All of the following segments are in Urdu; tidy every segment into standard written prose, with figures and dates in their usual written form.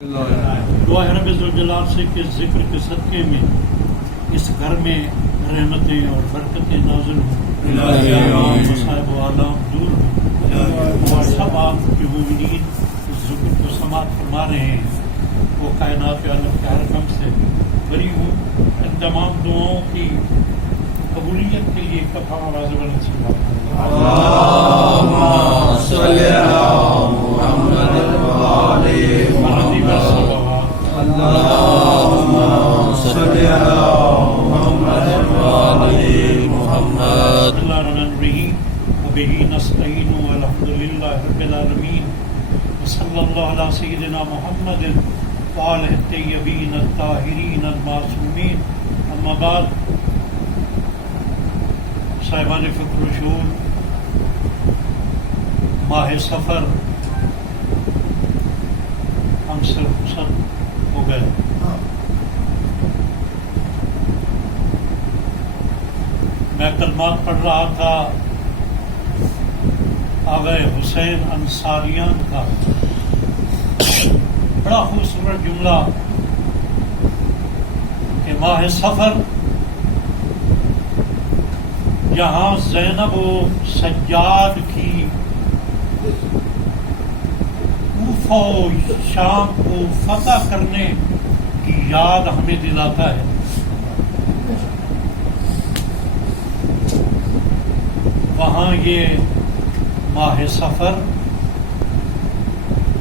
دعا ہے رب ذوالجلال سے کہ ذکر کے صدقے میں اس گھر میں رحمتیں اور برکتیں نازل ہوں، مصائب و آلام دور ہوں، اور سب آپ کے مومنین اس ذکر کو سماعت فرما رہے ہیں وہ کائنات عالم کے ہر غم سے بری ہوں۔ ان تمام دعاؤں کی قبولیت کے لیے کفا آواز بلند سے اللہم صلی علی محمد وآلہ محمد، اللہم صلی علی محمد وآلہ محمد۔ اللہ الرحمن الرحیم وبہ نستعین والحمد للہ رب العالمین وصلی اللہ علی سیدنا محمد وآلہ الطیبین الطاہرین المعصومین، اما بعد۔ صاحبان فکر و شعور، ماہ سفر ہم سے رخصت ہو گئے۔ میں کلمات پڑھ رہا تھا آغا حسین انصاریان کا، بڑا خوبصورت جملہ کہ ماہ سفر جہاں زینب و سجاد کی کوفہ و شام کو فتح کرنے کی یاد ہمیں دلاتا ہے، وہاں یہ ماہ سفر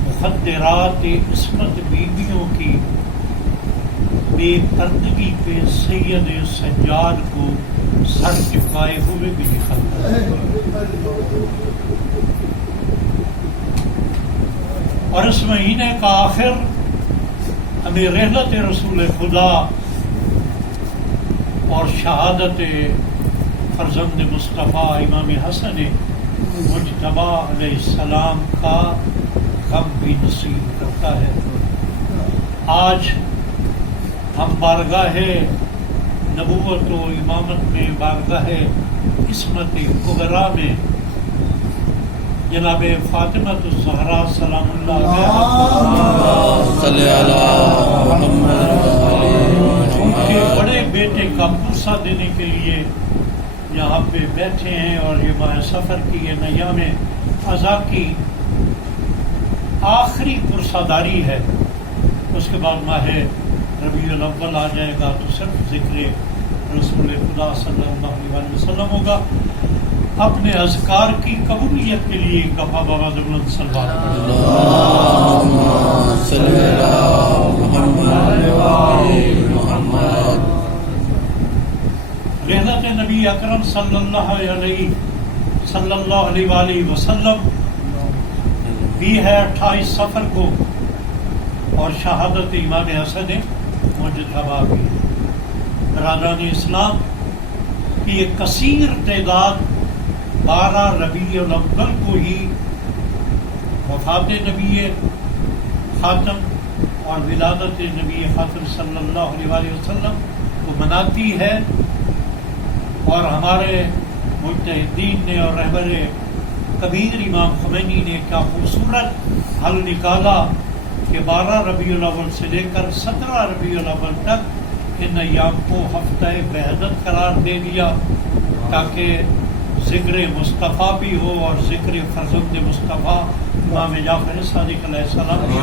مخدرات عصمت بیویوں کی بے پردگی پہ سید سجاد کو سر چکائے ہوئے بھی دکھاتا ہے، اور اس مہینے کا آخر ہمیں رحلت رسول خدا اور شہادت فرزند مصطفیٰ امام حسن مجتبیٰ علیہ السلام کا غم بھی نصیب کرتا ہے۔ آج ہم بارگاہ نبوت و امامت میں، بارگاہ عصمت کبریٰ میں جناب فاطمۃ الزہرا سلام اللہ علیہا صلی علی محمد ان کے بڑے بیٹے کا پرسہ دینے کے لیے یہاں پہ بیٹھے ہیں، اور یہ ماہ سفر کی یہ نیام عزا کی آخری پرسہ داری ہے۔ اس کے بعد ماہ ربیع الاول آ جائے گا تو صرف ذکر رسول خدا صلی اللہ علیہ وسلم ہوگا۔ اپنے اذکار کی قبولیت کے لیے کفا بابا بلند صلوات اللہم صلی علی محمد وآلہ محمد۔ رحلت نبی اکرم صلی اللہ علیہ وآلہ وسلم بھی ہے 28 سفر کو، اور شہادت امام حسن مجتبیٰ کی۔ برادران اسلام کی ایک کثیر تعداد 12 ربیع الاول کو ہی وفات نبی خاتم اور ولادت نبی خاتم صلی اللہ علیہ وآلہ وسلم کو مناتی ہے، اور ہمارے مجتہدین نے اور رہبر کبیر امام خمینی نے کیا خوبصورت حل نکالا کہ 12 ربیع الاول سے لے کر 17 ربیع الاول تک ان ایام کو ہفتہ وحدت قرار دے دیا، تاکہ ذکر مصطفیٰ بھی ہو اور ذکر فرزند مصطفیٰ امام جعفر صادق علیہ السلام بھی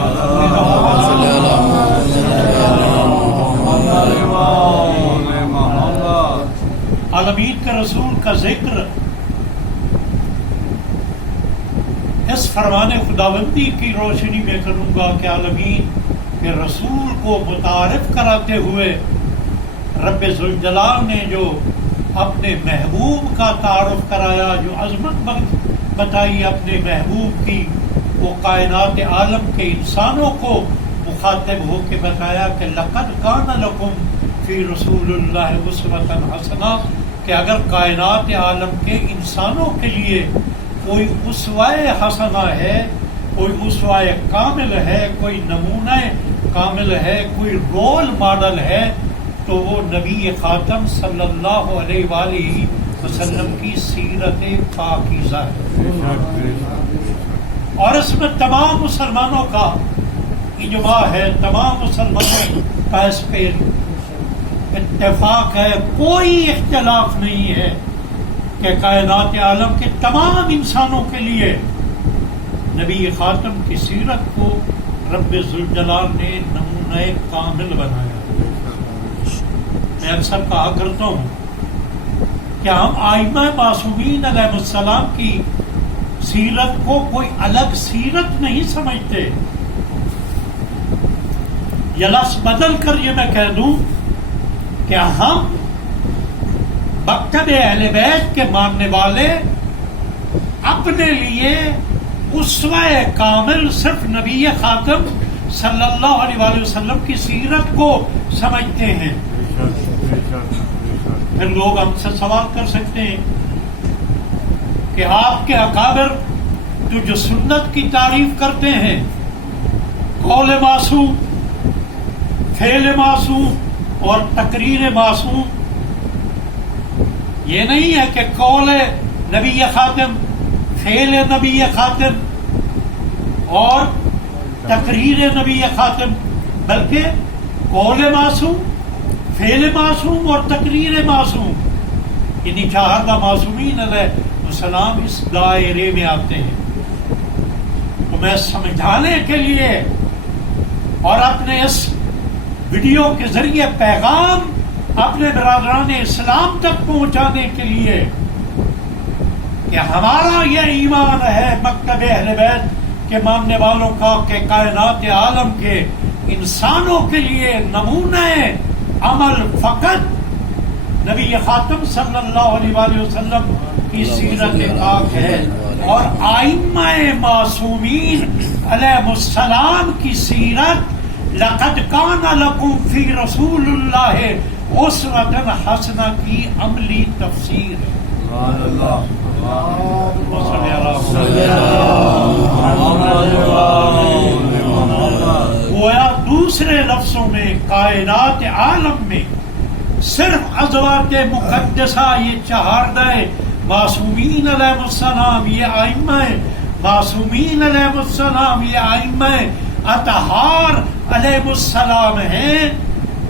عالمین کے رسول کا ذکر اس فرمان خداوندی کی روشنی میں کروں گا کہ عالمین کے رسول کو متعارف کراتے ہوئے رب ذوالجلال نے جو اپنے محبوب کا تعارف کرایا، جو عظمت بتائی اپنے محبوب کی، وہ کائنات عالم کے انسانوں کو مخاطب ہو کے بتایا کہ لقد کان لکم فی رسول اللہ اسوۃ حسنہ، کہ اگر کائنات عالم کے انسانوں کے لیے کوئی اسوہ حسنہ ہے، کوئی اسوہ کامل ہے، کوئی نمونہ کامل ہے، کوئی رول ماڈل ہے، تو وہ نبی خاتم صلی اللہ علیہ وآلہ وسلم کی سیرت پاکیزہ ہے، اور اس میں تمام مسلمانوں کا اجماع ہے، تمام مسلمانوں کا اس پہ اتفاق ہے، کوئی اختلاف نہیں ہے کہ کائنات عالم کے تمام انسانوں کے لیے نبی خاتم کی سیرت کو رب ذوالجلال نے نمونہ کامل بنایا۔ میں اکثر کہا کرتا ہوں کہ ہم آئمہ معصومین علیہ السلام کی سیرت کو کوئی الگ سیرت نہیں سمجھتے۔ یہ لفظ بدل کر یہ میں کہہ دوں کہ ہم مکتب اہل بیت کے ماننے والے اپنے لیے اسوہ کامل صرف نبی خاتم صلی اللہ علیہ وآلہ وسلم کی سیرت کو سمجھتے ہیں۔ پھر لوگ ہم سے سوال کر سکتے ہیں کہ آپ کے اکابر جو سنت کی تعریف کرتے ہیں، قول معصوم، فعل معصوم اور تقریر معصوم، یہ نہیں ہے کہ قول نبی خاتم، فعل نبی خاتم اور تقریر نبی خاتم، بلکہ قول معصوم، فعل معصوم اور تقریر معصوم، یعنی چہارہ معصومین علیہ السلام اس دائرے میں آتے ہیں۔ تو میں سمجھانے کے لیے اور اپنے اس ویڈیو کے ذریعے پیغام اپنے برادران اسلام تک پہنچانے کے لیے کہ ہمارا یہ ایمان ہے مکتب اہل بیت کے ماننے والوں کا کہ کائنات عالم کے انسانوں کے لیے نمونہ عمل فقط نبی خاتم صلی اللہ علیہ وآلہ وسلم کی سیرت پاک ہے، اور آئمہ معصومین علیہ السلام کی سیرت لقد کان لکم فی رسول اللہ اسوۃ حسنہ کی عملی تفسیر ہے۔ گویا دوسرے لفظوں میں کائنات عالم میں صرف ازواج مقدسہ یہ چہاردہ معصومین علیہ السلام، یہ آئمہ معصومین علیہ السلام، یہ آئمہ اطہار علیہ السلام ہیں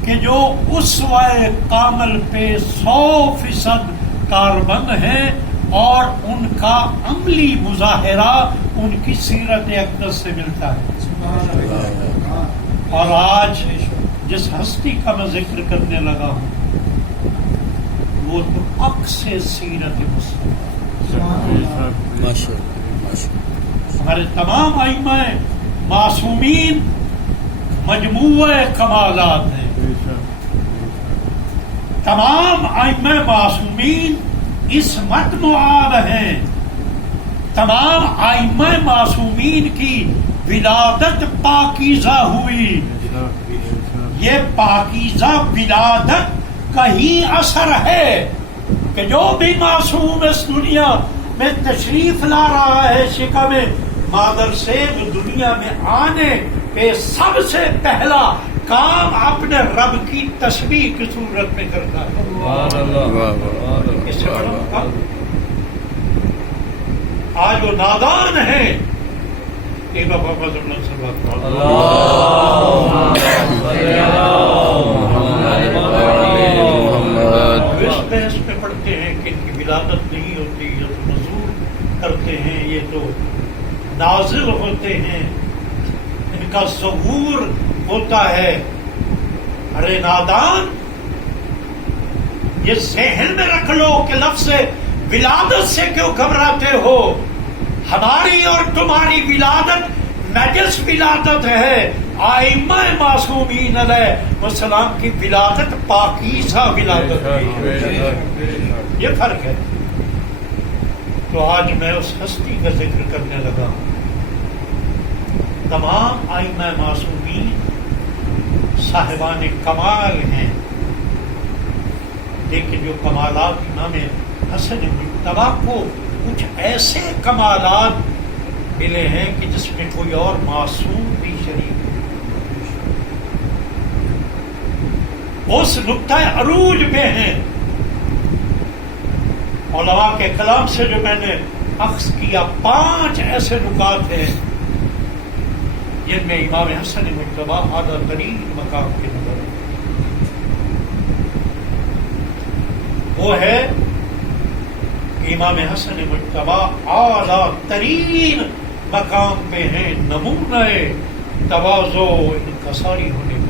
کہ جو اسوہ کامل پہ 100% کاربند ہیں، اور ان کا عملی مظاہرہ ان کی سیرت اقدس سے ملتا ہے۔ اور آج جس ہستی کا میں ذکر کرنے لگا ہوں وہ تو عکس سیرت مصطفیٰ۔ ہمارے تمام ائمہ معصومین مجموعہ کمالات ہیں، تمام ائمہ معصومین عصمت معاب ہیں، تمام ائمہ معصومین کی ولادت پاکیزہ ہوئی۔ یہ پاکیزہ ولادت کا ہی اثر ہے کہ جو بھی معصوم اس دنیا میں تشریف لا رہا ہے شکم مادر سے، وہ دنیا میں آنے پہ سب سے پہلا کام اپنے رب کی تسبیح کی صورت میں کرتا ہے۔ اس سے بڑا کام آج وہ نادان ہے کہ محمد صلی اللہ اس پہ پڑھتے ہیں کہ ان کی ولادت نہیں ہوتی، یہ تو نزول کرتے ہیں، یہ تو نازل ہوتے ہیں، ان کا ظہور ہوتا ہے۔ ارے نادان، یہ ذہن میں رکھ لو کہ لفظ ولادت سے کیوں گھبراتے ہو؟ ہماری اور تمہاری ولادت نجس ولادت ہے، ائمہ معصومین علیہ السلام کی ولادت پاکیزہ ولادت ہے۔ یہ فرق ہے۔ تو آج میں اس ہستی کا ذکر کرنے لگا ہوں۔ تمام ائمہ معصومین صاحبان کمال ہیں، لیکن جو کمالات امام حسن مجتبی کو کچھ ایسے کمالات ملے ہیں کہ جس میں کوئی اور معصوم بھی شریک ہے، اس نقطہ عروج پہ ہیں۔ علماء کے کلام سے جو میں نے اخذ کیا 5 ایسے نکات ہیں جن میں امام حسن مجتبی اعلیٰ ترین مقام کے نظر ہے. وہ ہے کہ امام حسن مجتبی اعلیٰ ترین مقام پہ ہیں، نمونہ تواضع و انکساری ہونے کا.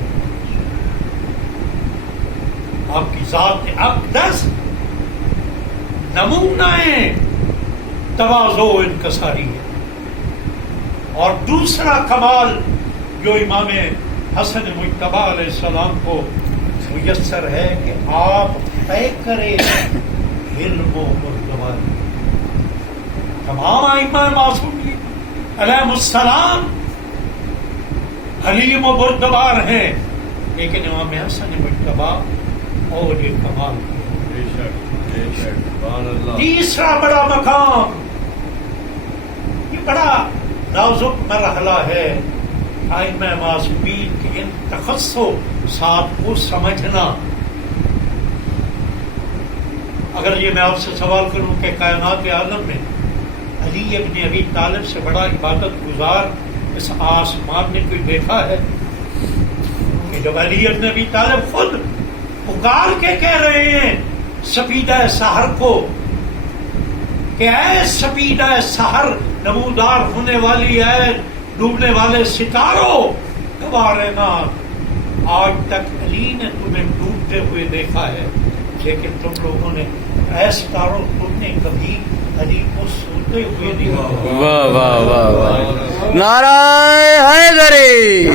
آپ کی ذات اقدس نمونہ تواضع و انکساری ہے. اور دوسرا کمال جو امام حسن مجتبی علیہ السلام کو میسر ہے کہ آپ طے کرے علم و بردباری. تمام ائمہ معصومین علیہم السلام حلیم و بردبار ہیں، لیکن امام حسن مجتبی اور یہ کمال. تیسرا بڑا مقام، یہ بڑا نازک مرحلہ ہے ائمہ معصومین کے ان تخصصات کو سمجھنا. اگر یہ میں آپ سے سوال کروں کہ کائنات عالم میں علی ابن ابی طالب سے بڑا عبادت گزار اس آسمان نے کوئی دیکھا ہے؟ کہ جب علی ابن ابی طالب خود پکار کے کہہ رہے ہیں سپیدہ سحر کو کہ اے سپیدہ سحر نمودار ہونے والی ہے ڈوبنے والے ستاروں، گوارے نا آج تک علی نے تمہیں ڈوبتے ہوئے دیکھا ہے، لیکن تم لوگوں نے اے ستاروں تم نے کبھی علی کو سوتے ہوئے نہیں دیکھا. واہ واہ واہ واہ، نعرہ حیدری،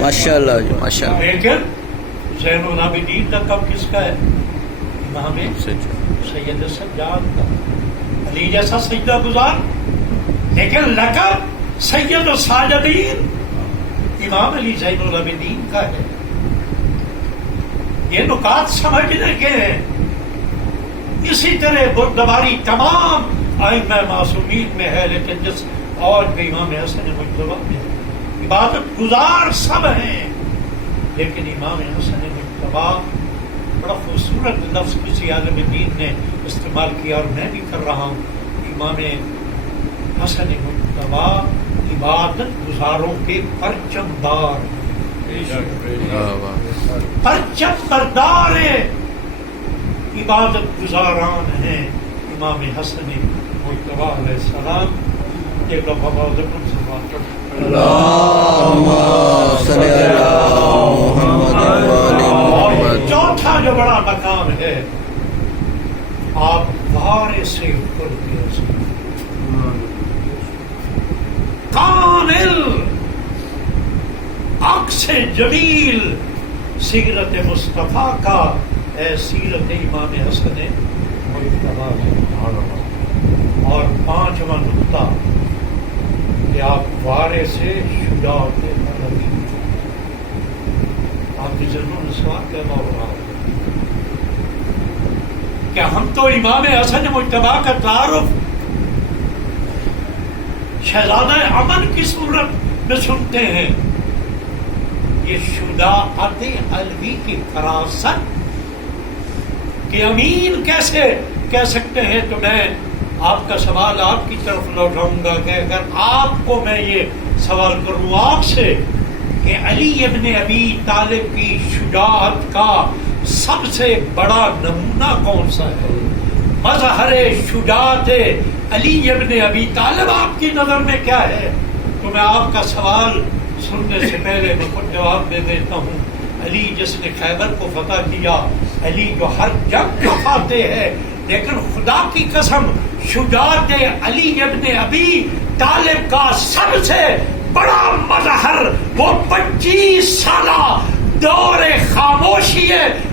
ماشاء اللہ جی ماشاء اللہ. لیکن زین العابدین لقب کس کا ہے؟ امام سید سجاد کا. علی جیسا سجدہ گزار، لیکن لقب سید الساجدین امام علی زین العابدین کا ہے. یہ نکات سمجھنے کے ہیں. اسی طرح بردباری تمام ائمہ معصومین میں ہے، لیکن جس اور بھی امام حسن مجتبی میں عبادت گزار سب ہیں، لیکن امام حسن مجتبی بڑا خوبصورت لفظ کسی عالم دین نے استعمال کیا اور میں بھی کر رہا ہوں. امام حسن مجتبی عبادت گزاروں کے پرچم دار، پرچم بردار عبادت گزاران ہیں امام حسن مجتبی علیہ السلام. ایک لوگ اور چوتھا جو بڑا مقام ہے، آپ وارے سے اوپر کامل عکس جمیل سیرت مصطفیٰ کا اے سیرت امام حسن مجتبی. اور پانچواں نقطہ کہ آپ وارے سے شجاعت نبی. آپ کی ضرور سوال کرنا ہو رہا ہے کہ ہم تو امام حسن مجتبی کا تعارف شہزادہ امن کی صورت میں سنتے ہیں. یہ شجاعت علوی کی فراست کہ امین کیسے کہہ سکتے ہیں؟ تو میں آپ کا سوال آپ کی طرف لوٹاؤں گا کہ اگر آپ کو میں یہ سوال کروں آپ سے کہ علی ابن ابی طالب کی شجاعت کا سب سے بڑا نمونہ کون سا ہے؟ مظہر شجاعت علی ابن ابی طالب آپ کی نظر میں کیا ہے؟ تو میں آپ کا سوال سننے سے پہلے میں خود جواب دے دیتا ہوں. علی جس نے خیبر کو فتح کیا، علی جو ہر جنگ کا فاتح ہے، لیکن خدا کی قسم شجاعت علی ابن ابی طالب کا سب سے بڑا مظہر وہ 25 سالہ دور خاموشی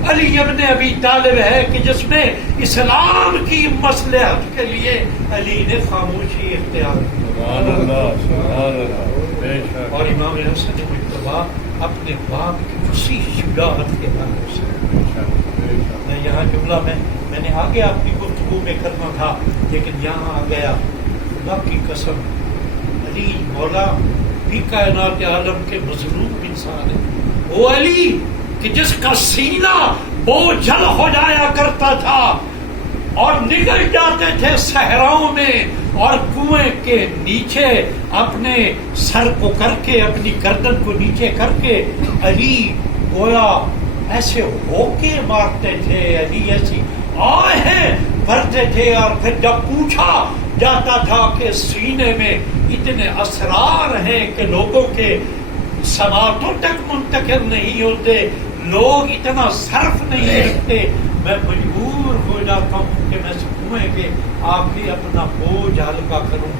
علی ابن ابی طالب ہے کہ جس میں اسلام کی مصلحت کے لیے علی نے خاموشی اختیار کی. اور امام حسن مجتبی اپنے باپ کی اسی شجاعت کے بارے سے میں یہاں جملہ میں نے آگے آپ کی گفتگو میں کرنا تھا، لیکن یہاں آ گیا. خدا کی قسم علی مولا بھی کائنات عالم کے مظلوم انسان ہے. وہ علی کہ جس کا سینہ بوجھل ہو جایا کرتا تھا اور نگل جاتے تھے صحراؤں میں اور کنویں کے نیچے اپنے سر کو کر کے اپنی گردن کو نیچے کر کے علی گویا ایسے ہوکے مارتے تھے، علی ایسی آہیں بھرتے تھے، اور پھر جب پوچھا جاتا تھا کہ سینے میں اتنے اسرار ہیں کہ لوگوں کے سماعتوں تک منتقل نہیں ہوتے، لوگ اتنا صرف نہیں رکھتے، میں مجبور ہو جاتا ہوں کہ میں اس کنویں کے آگے اپنا بوجھ ہلکا کروں۔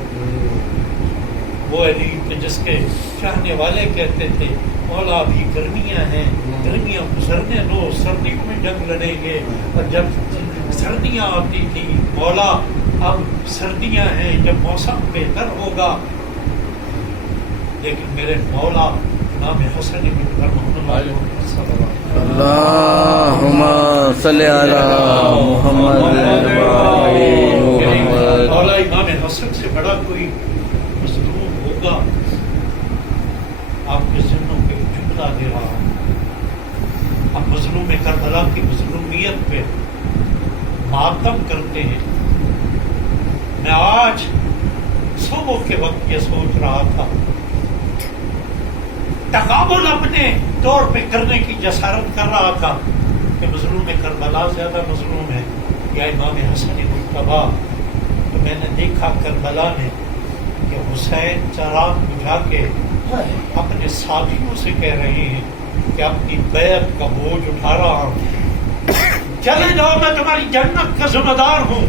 وہ علی کہ جس کے چاہنے والے کہتے تھے مولا ابھی گرمیاں ہیں، گرمیاں گزرنے دو، سردیوں میں جنگ لڑیں گے، اور جب سردیاں آتی تھی مولا اب سردیاں ہیں، جب موسم بہتر ہوگا، لیکن میرے مولا نام حسن بن محمد اللہم صلی علی محمد مولا امام حسن سے بڑا کوئی مظلوم ہوگا؟ آپ کے ذہنوں پہ جملہ دے رہا ہوں، آپ مظلوم کربلا کی مظلومیت پہ ماتم کرتے ہیں۔ میں آج صبح کے وقت یہ سوچ رہا تھا، تقابل اپنے طور پہ کرنے کی جسارت کر رہا تھا کہ مظلوم کربلا زیادہ مظلوم ہے یا امام حسن مجتبیٰ، تو میں نے دیکھا کربلا میں کہ حسین چراغ بجھا کے اپنے ساتھیوں سے کہہ رہے ہیں کہ اپنی بیعت کا بوجھ اٹھا رہا ہوں، چلے جاؤ میں تمہاری جنت کا ذمہ دار ہوں،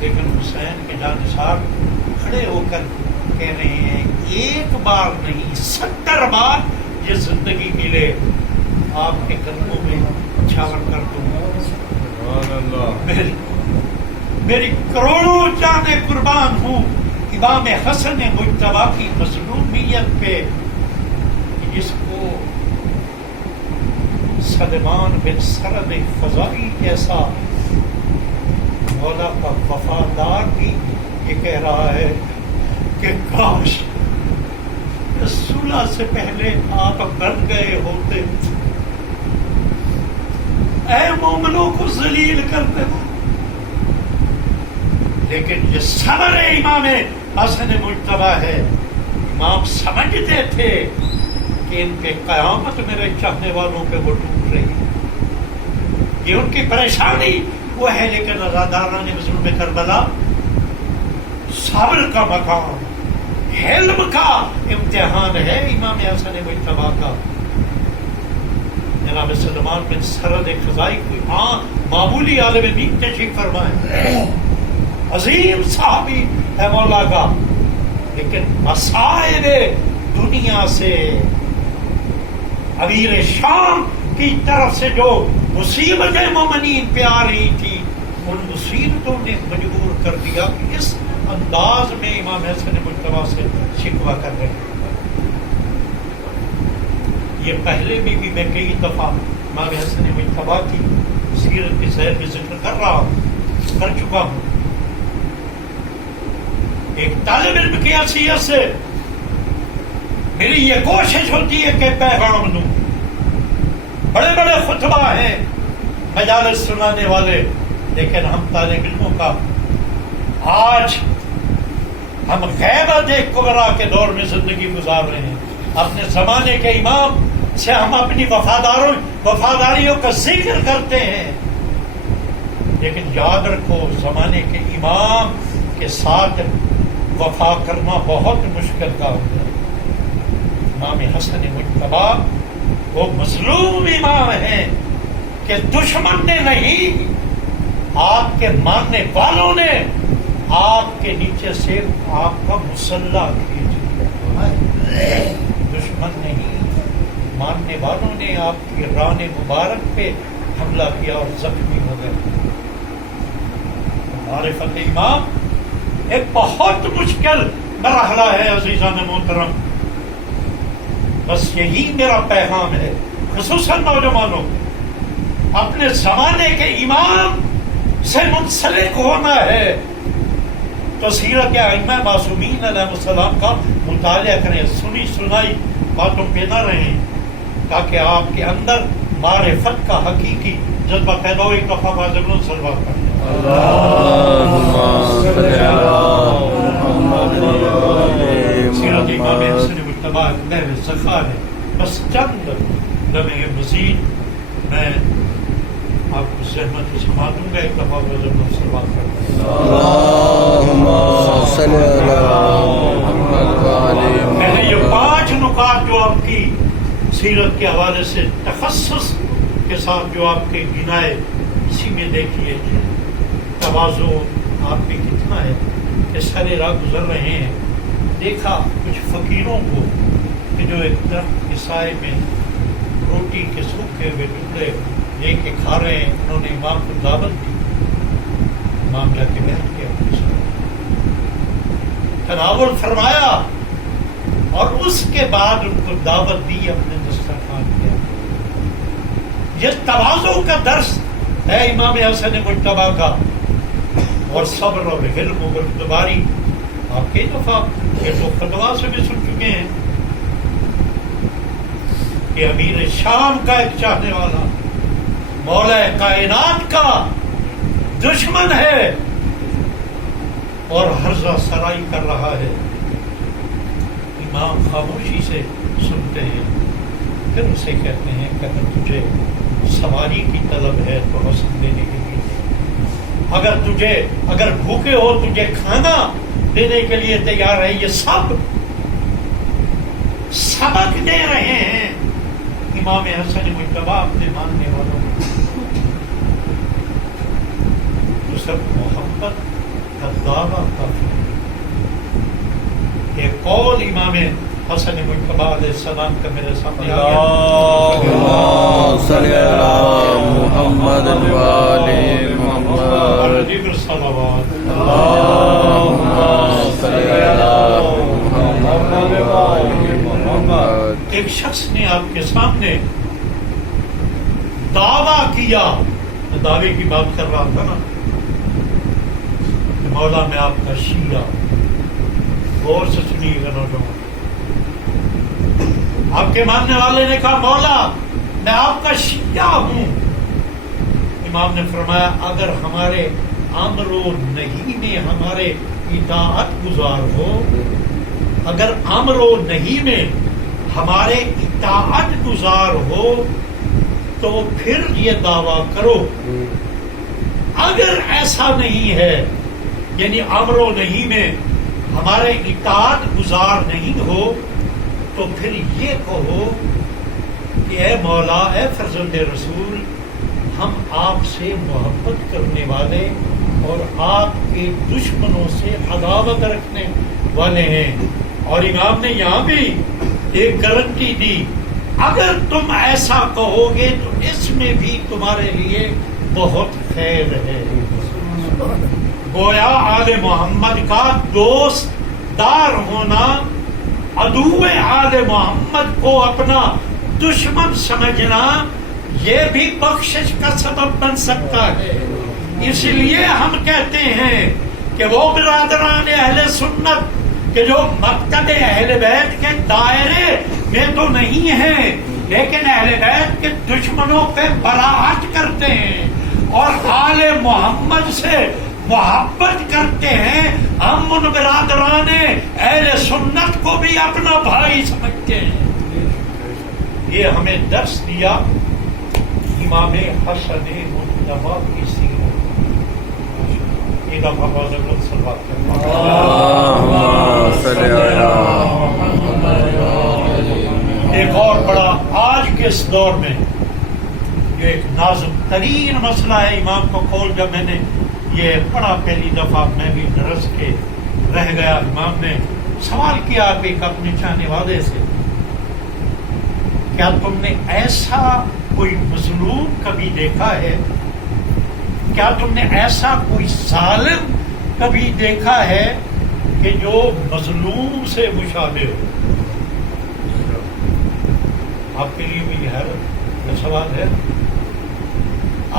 لیکن حسین کے جانثار کھڑے ہو کر کہہ رہے ہیں ایک بار نہیں 70 بار یہ زندگی ملے آپ کے قدموں میں چھاور کر دوں، میری کروڑوں جانیں قربان ہوں امام حسن مجتبیٰ کی مظلومیت پہ، جس کو سلمان بن سرد خزائی جیسا مولا کا وفادار بھی یہ کہہ رہا ہے کہ کاش صلح سے پہلے آپ بن گئے ہوتے، اے مومنوں کو ذلیل کرتے ہو، لیکن یہ صبر امام حسن مجتبیٰ ہے۔ امام سمجھتے تھے کہ ان پہ قیامت میرے چاہنے والوں پہ وہ ٹوٹ رہی، یہ ان کی پریشانی وہ ہے، لیکن ازاداران مظلوم کربلا صبر کا مقام، حلم کا امتحان ہے امام حسن مجتبیٰ کا۔ جناب سلمان بن سرد خزائی کوئی معمولی عالم دین تشریف فرمائے، عظیم صحابی ہے مولا کا، لیکن مسائل دنیا سے امیر شام کی طرف سے جو مصیبتیں مومنین پہ آ رہی تھی، ان مصیبتوں نے مجبور کر دیا کہ اس انداز میں امام حسن مجتبیٰ سے شکوہ کر رہے ہیں۔ یہ پہلے بھی میں کئی دفعہ امام حسن مجتبیٰ کی سیرت کی سیر میں ذکر کر چکا ہوں۔ ایک طالب علم کی حیثیت سے میری یہ کوشش ہوتی ہے کہ پیغام دوں، بڑے بڑے خطبہ ہیں، مجالس سنانے والے، لیکن ہم طالب علموں کا آج ہم غیبت کبریٰ کے دور میں زندگی گزار رہے ہیں۔ اپنے زمانے کے امام سے ہم اپنی وفاداریوں کا ذکر کرتے ہیں، لیکن یاد رکھو زمانے کے امام کے ساتھ وفا کرنا بہت مشکل کام ہے۔ امام حسن مجتبیٰ وہ مظلوم امام ہیں کہ دشمن نے نہیں، آپ کے ماننے والوں نے آپ کے نیچے سے آپ کا مسلح کھینچ لیا۔ دشمن نہیں، ماننے والوں نے آپ کی ران مبارک پہ حملہ کیا اور زخمی ہو گئے۔ معرفت امام ایک بہت مشکل مرحلہ ہے عزیزان محترم، بس یہی میرا پیغام ہے، خصوصاً نوجوانوں، اپنے زمانے کے امام سے منسلک ہونا ہے تو سیرت ائمہ معصومین علیہ السلام کا مطالعہ کریں، سنی سنائی باتوں پہ نہ رہیں، تاکہ آپ کے اندر معرفت کا حقیقی جذبہ پیدا ہو۔ ایک دفعہ واجب الصلوات پڑھیں۔ سیرت امام حسن مجتبی نہر سخا ہے. بس چند لمحے مزید میں آپ کو زحمت سما دوں گا. ایک دفعہ وزن سلوات کرتا ہوں. میں نے یہ 5 نکات جو آپ کی سیرت کے حوالے سے تخصص کے ساتھ جو آپ کے گنائے اسی میں دیکھیے. تواضع آپ میں کتنا ہے کہ سارے راہ گزر رہے ہیں. دیکھا کچھ فقیروں کو کہ جو ایک درخت کے سائے میں روٹی کے سوکھے ہوئے ٹکڑے لے کے کھا رہے ہیں. انہوں نے امام کو دعوت دی. امام جا کے بیٹھ کے تناول فرمایا اور اس کے بعد ان کو دعوت دی اپنے دسترخوان کیا. یہ تواضع کا درس ہے امام حسن مجتبی کا. اور صبر اور حلم و بردباری آپ کئی دفعہ یہ تو فتوا سے بھی سن چکے ہیں کہ امیر شام کا ایک چاہنے والا مولا کائنات کا دشمن ہے اور ہرزہ سرائی کر رہا ہے. امام خاموشی سے سنتے ہیں. پھر اسے کہتے ہیں کہ اگر تجھے سواری کی طلب ہے تو حسن دینے کے لیے, اگر بھوکے ہو تجھے کھانا دینے کے لیے تیار ہے. یہ سب سبق دے رہے ہیں امام حسن مجتبی اپنے ماننے والوں کو. تو سب محبت کا دعویٰ کافی. ایک قول امام حسن مجتبی علیہ السلام کا میرے سامنے آ گیا. صلی اللہ محمد والی محمد. دیگر صلوات. ایک شخص نے آپ کے سامنے دعویٰ کیا. دعوے کی بات کر رہا تھا نا کہ مولا میں آپ کا شیعہ. غور سے سنیے گا نوجوان. آپ کے ماننے والے نے کہا مولا میں آپ کا شیعہ ہوں. امام نے فرمایا اگر ہمارے امر و نہی میں ہمارے اطاعت گزار ہو, اگر امر و نہی میں ہمارے اطاعت گزار ہو تو پھر یہ دعویٰ کرو. اگر ایسا نہیں ہے یعنی امر و نہی میں ہمارے اطاعت گزار نہیں ہو تو پھر یہ کہو کہ اے مولا اے فرزند رسول ہم آپ سے محبت کرنے والے اور آپ کے دشمنوں سے عداوت رکھنے والے ہیں. اور امام نے یہاں بھی ایک گارنٹی دی اگر تم ایسا کہو گے تو اس میں بھی تمہارے لیے بہت خیر ہے. گویا آل محمد کا دوست دار ہونا عدو آل محمد کو اپنا دشمن سمجھنا یہ بھی بخشش کا سبب بن سکتا ہے. اس لیے ہم کہتے ہیں کہ وہ برادران اہل سنت کہ جو مقصد اہل بیت کے دائرے میں تو نہیں ہیں لیکن اہل بیت کے دشمنوں پہ براعت کرتے ہیں اور آل محمد سے محبت کرتے ہیں, ہم ان برادران اہل سنت کو بھی اپنا بھائی سمجھتے ہیں. یہ ہمیں درس دیا امام حسن مجتبی کی سیرت. ایک دفعہ بازرگت سلوات کرتے ہیں. ایک اور بڑا آج کے اس دور میں یہ ایک نازک ترین مسئلہ ہے. امام کو قول جب میں نے یہ پڑھا پہلی دفعہ میں بھی درس کے رہ گیا. امام نے سوال کیا آپ ایک اپنے چاہنے والے سے کیا تم نے ایسا کوئی مظلوم کبھی دیکھا ہے, کیا تم نے ایسا کوئی ظالم کبھی دیکھا ہے کہ جو مظلوم سے مشابہ ہو. آپ کے لیے بھی یہ سوال ہے.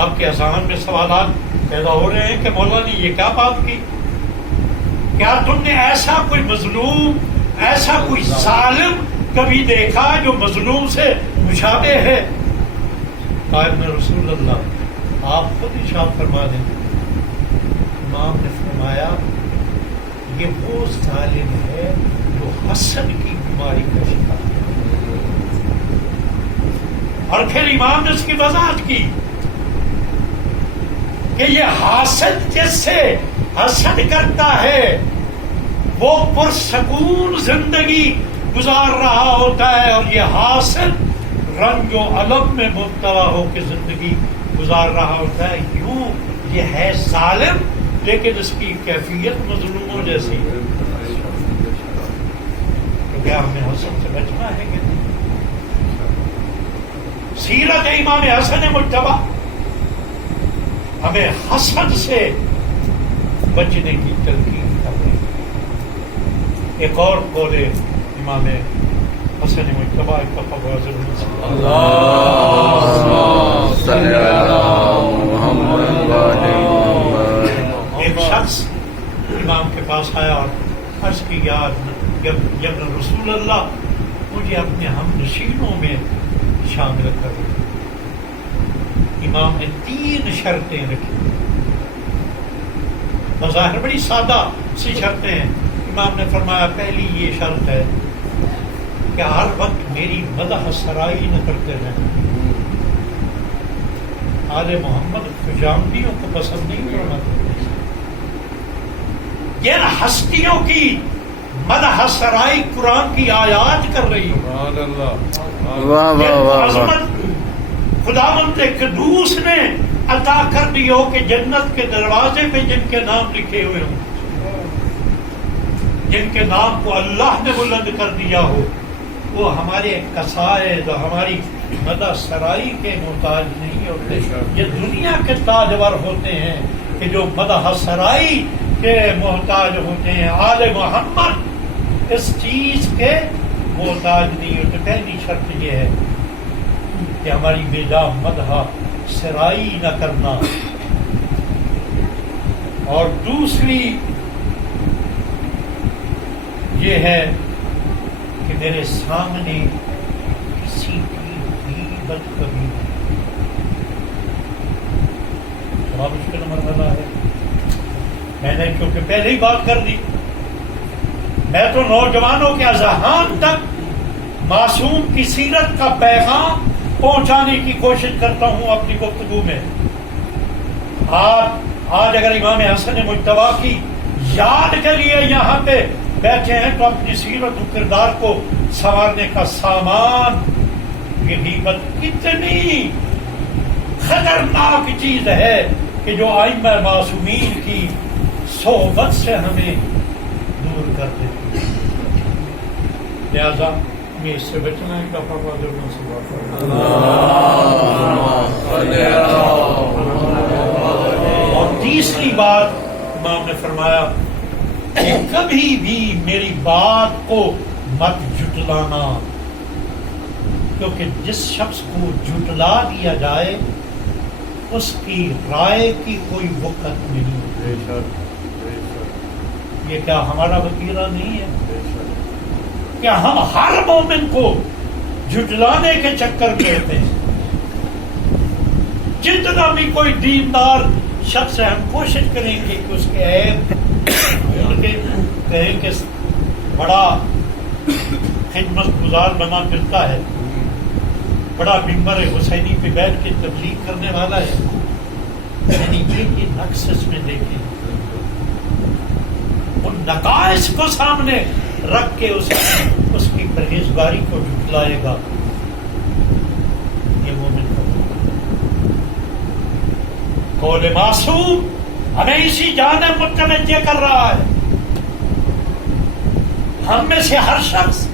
آپ کے اذہان میں سوالات پیدا ہو رہے ہیں کہ مولا نے یہ کیا بات کی. کیا تم نے ایسا کوئی مظلوم ایسا کوئی ظالم کبھی دیکھا جو مظلوم سے مشابہ ہے. قائم رسول اللہ آپ خود ارشاد فرما دیں امام نے فرمایا یہ وہ ظالم ہے جو حسد کی بیماری کا شکار ہے. اور پھر امام نے اس کی وضاحت کی کہ یہ حاسد جس سے حسد کرتا ہے وہ پرسکون زندگی گزار رہا ہوتا ہے، اور یہ حاسد رنج و الم میں مبتلا ہو کے زندگی گزار رہا ہوتا ہے. یوں یہ ہے ظالم لیکن اس کی کیفیت مظلوموں جیسی ہے. تو کیا ہمیں حسد سے بچنا ہے کہ نہیں؟ سیرت امام حسن مجتبی ہمیں حسد سے بچنے کی تلقین کر رہی ہے. ایک اور قول امام حسن مجتبی ایک شخص امام کے پاس آیا اور عرض کی یاد جب رسول اللہ مجھے اپنے ہم نشینوں میں شامل کر. امام نے 3 شرطیں رکھی. بظاہر بڑی سادہ سی شرطیں ہیں. امام نے فرمایا پہلی یہ شرط ہے کہ ہر وقت میری مدح سرائی نہ کرتے رہیں. آل محمد خوشامدیوں کو پسند نہیں کرنا. یہ ہستیوں کی مدح سرائی قرآن کی آیات کر رہی ہے. عظمت خداوند قدوس نے عطا کر دی ہو کہ جنت کے دروازے پہ جن کے نام لکھے ہوئے ہوں، جن کے نام کو اللہ نے بلند کر دیا ہو، وہ ہمارے قصائد اور ہماری مدح سرائی کے محتاج نہیں ہوتے. یہ دنیا کے تاجور ہوتے ہیں کہ جو مدح سرائی کے محتاج ہوتے ہیں. آل محمد اس چیز کے محتاج نہیں ہوتے. پہلی شرط یہ ہے کہ ہماری بیجا مدح سرائی نہ کرنا. اور دوسری یہ ہے کہ میرے سامنے کسی کی غیبت کبھی نہیں. بڑا مشکل مرحلہ ہے. میں نے کیونکہ پہلے ہی بات کر دی، میں تو نوجوانوں کے اذہان تک معصوم کی سیرت کا پیغام پہنچانے کی کوشش کرتا ہوں اپنی گفتگو میں. آج اگر امام حسن مجتبی کی یاد کے لیے یہاں پہ بیٹھے ہیں تو اپنی سیرت و کردار کو سنوارنے کا سامان. یہ غیبت کتنی خطرناک چیز ہے کہ جو ائمہ معصومین کی صحبت سے ہمیں دور کر دیتی ہے. لہذا ہمیں اس سے بچنا ہے. اور تیسری بات امام نے فرمایا کہ کبھی بھی میری بات کو مت جھٹلانا، کیونکہ جس شخص کو جھٹلا دیا جائے اس کی رائے کی کوئی وقت نہیں ہوتی. یہ کیا ہمارا وتیرہ نہیں ہے کہ ہم ہر مومن کو جھٹلانے کے چکر میں رہتے ہیں؟ جتنا بھی کوئی دیندار شخص ہے ہم کوشش کریں گے کہ اس کے عیب کہیں کہ بڑا خدمت گزار بنا پھرتا ہے، بڑا ممبر حسینی پہ بیٹھ کے تبلیغ کرنے والا ہے. یعنی یہ نقص اس میں دیکھیں، ان نقائص کو سامنے رکھ کے اس کی پرہیزگاری کو جھٹلائے گا. یہ مومن کا قول معصوم ہمیں اسی جانب متوجہ کر رہا ہے. ہم میں سے ہر شخص